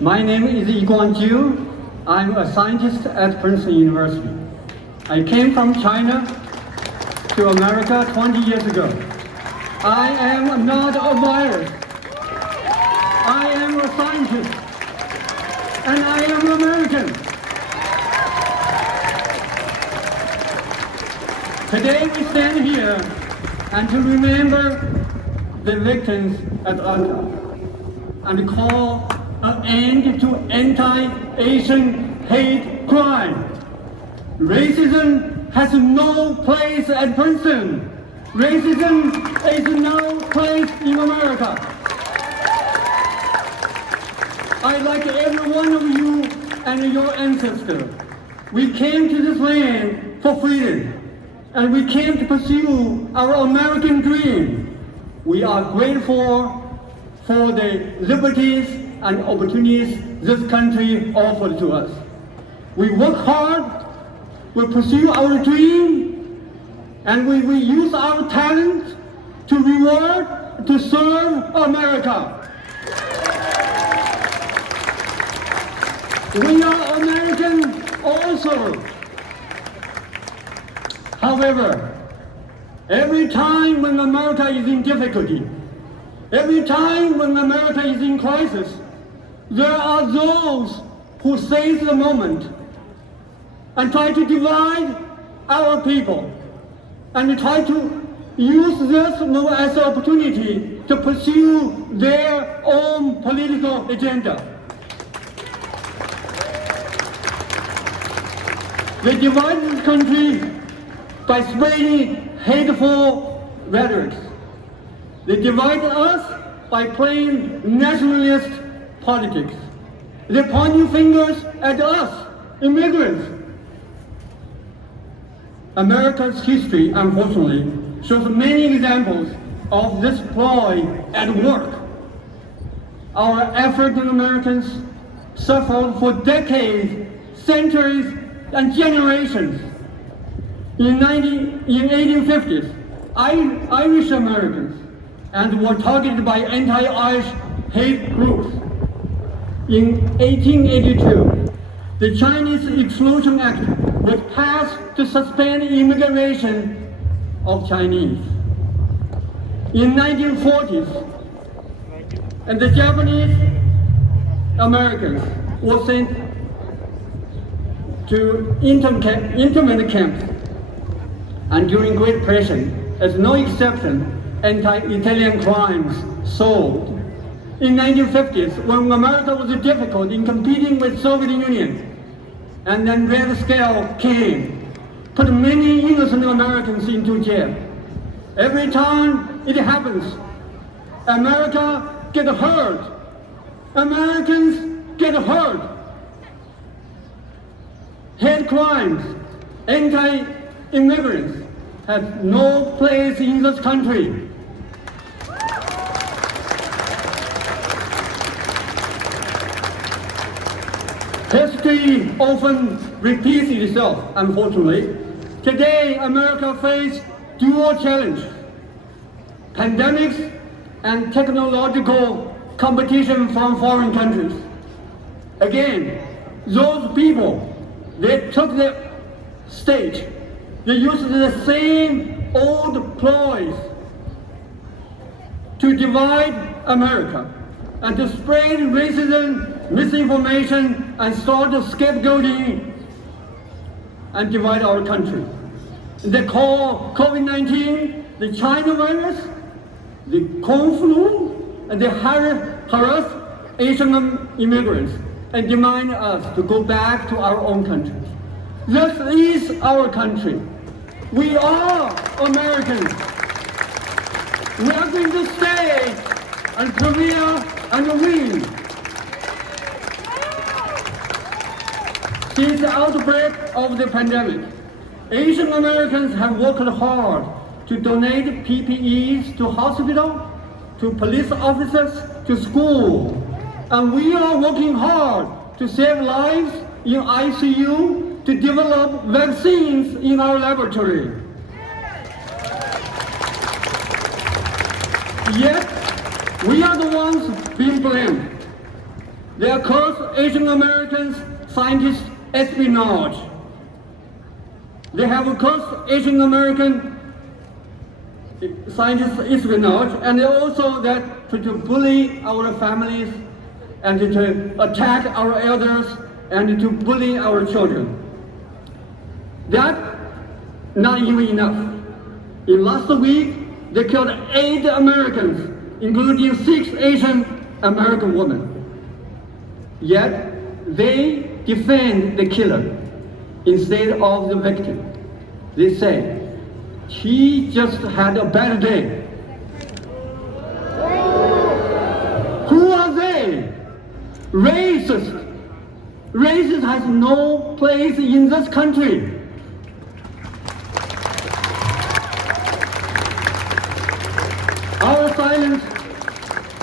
My name is Yiguan Jiu. I'm a scientist at Princeton University. I came from China to America 20 years ago. I am not a virus. I am a scientist. And I am American. Today we stand here and to remember the victims at Atlanta and call an end to anti-Asian hate crime. Racism has no place at Princeton. Racism is no place in America. I, like every one of you and your ancestors, we came to this land for freedom, and we came to pursue our American dream. We are grateful for the liberties and opportunities this country offered to us. We work hard, we pursue our dream, and we use our talent to reward, to serve America. We are American also. However, every time when America is in difficulty, every time when America is in crisis, there are those who seize the moment and try to divide our people and try to use this as an opportunity to pursue their own political agenda. They divide this country by spreading hateful rhetoric. They divide us by playing nationalist politics. They're pointing fingers at us, immigrants. America's history, unfortunately, shows many examples of this ploy at work. Our African Americans suffered for decades, centuries, and generations. In 1850s, Irish Americans and were targeted by anti-Irish hate groups. In 1882, the Chinese Exclusion Act was passed to suspend immigration of Chinese. In 1940s, and the Japanese Americans were sent to internment camps, and during Great Depression, as no exception, anti-Italian crimes soared. In 1950s, when America was difficult in competing with Soviet Union, and then Red Scare came, put many innocent Americans into jail. Every time it happens, America gets hurt. Americans get hurt. Hate crimes, anti-immigrants have no place in this country. History often repeats itself, unfortunately. Today, America faces dual challenges: pandemics and technological competition from foreign countries. Again, those people, they took the stage. They used the same old ploys to divide America and to spread racism, misinformation, and start scapegoating and divide our country. They call COVID-19 the China virus, the Kung flu, and they harass Asian immigrants and demand us to go back to our own country. This is our country. We are Americans. We are going to stay and persevere and win. Since the outbreak of the pandemic, Asian Americans have worked hard to donate PPEs to hospitals, to police officers, to schools. And we are working hard to save lives in ICU, to develop vaccines in our laboratory. Yet, we are the ones being blamed. They accuse Asian Americans scientists espionage. They have accused Asian American scientists espionage, and also that to bully our families and to attack our elders and to bully our children. That not even enough. In last week, they killed 8 Americans, including 6 Asian American women. Yet, they defend the killer instead of the victim. They say, he just had a bad day. Who are they? Racist. Racism has no place in this country. Our silence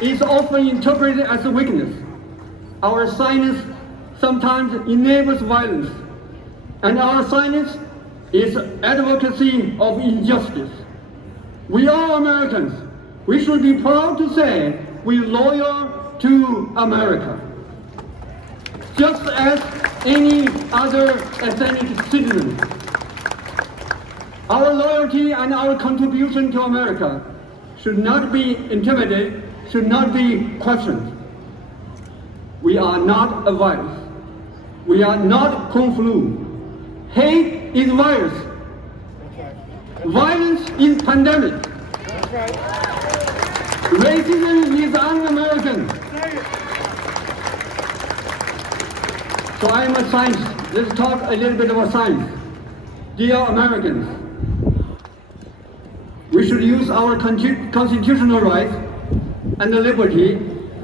is often interpreted as a weakness. Our silence sometimes enables violence, and our silence is advocacy of injustice. We are Americans. We should be proud to say we're loyal to America, just as any other ethnic citizen. Our loyalty and our contribution to America should not be intimidated, should not be questioned. We are not a virus. We are not Kung Flu. Hate is virus. Violence is pandemic. Racism is un-American. So I am a scientist. Let's talk a little bit about science. Dear Americans, we should use our constitutional rights and the liberty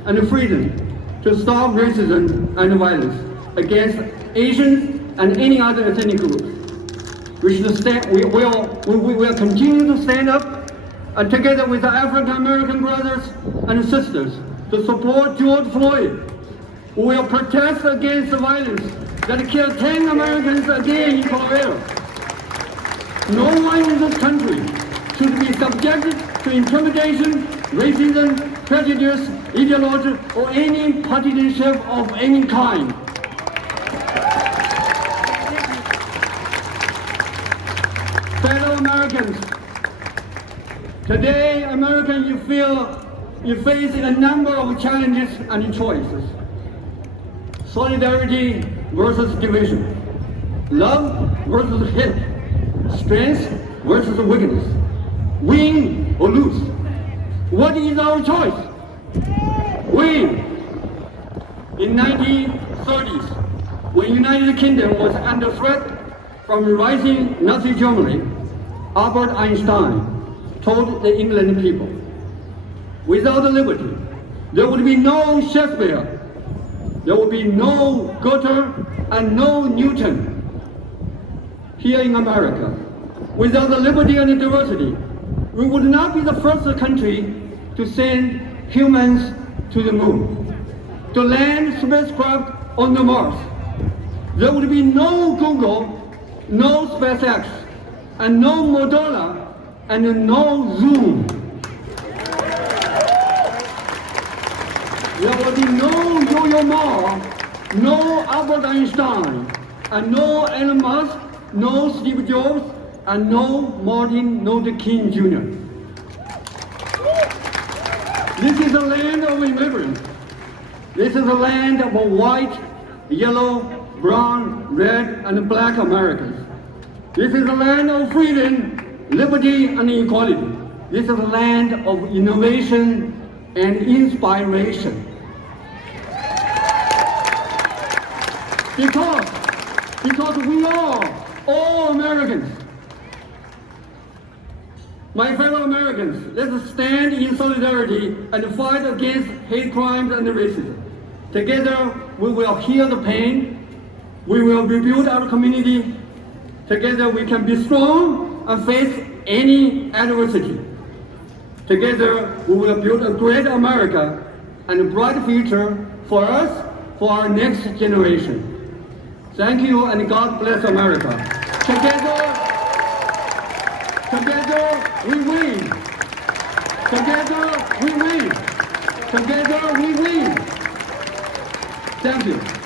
and the freedom to stop racism and violence against Asians and any other ethnic group. We should will continue to stand up and together with our African American brothers and sisters to support George Floyd. We will protest against the violence that killed 10 Americans again in Colorado. No one in this country should be subjected to intimidation, racism, prejudice, ideology, or any partisanship of any kind. Fellow Americans, today, Americans, you face a number of challenges and choices. Solidarity versus division. Love versus hate. Strength versus weakness. Win or lose. What is our choice? Win. In 1930s, when United Kingdom was under threat from rising Nazi Germany, Albert Einstein told the England people, without liberty, there would be no Shakespeare, there would be no Goethe and no Newton. Here in America, without the liberty and the diversity, we would not be the first country to send humans to the moon, to land spacecraft on the Mars. There would be no Google, no SpaceX, and no Moderna, and no Zoom. There would be no Yo-Yo Ma, no Albert Einstein, and no Elon Musk, no Steve Jobs, and no Martin Luther King Jr. This is a land of immigrants. This is a land of white, yellow, brown, red, and black Americans. This is a land of freedom, liberty, and equality. This is a land of innovation and inspiration. Because we are all Americans. My fellow Americans, let's stand in solidarity and fight against hate crimes and racism. Together, we will heal the pain. We will rebuild our community. Together, we can be strong and face any adversity. Together, we will build a great America and a bright future for us, for our next generation. Thank you, and God bless America. Together we win. Together we win. Together we win. Thank you.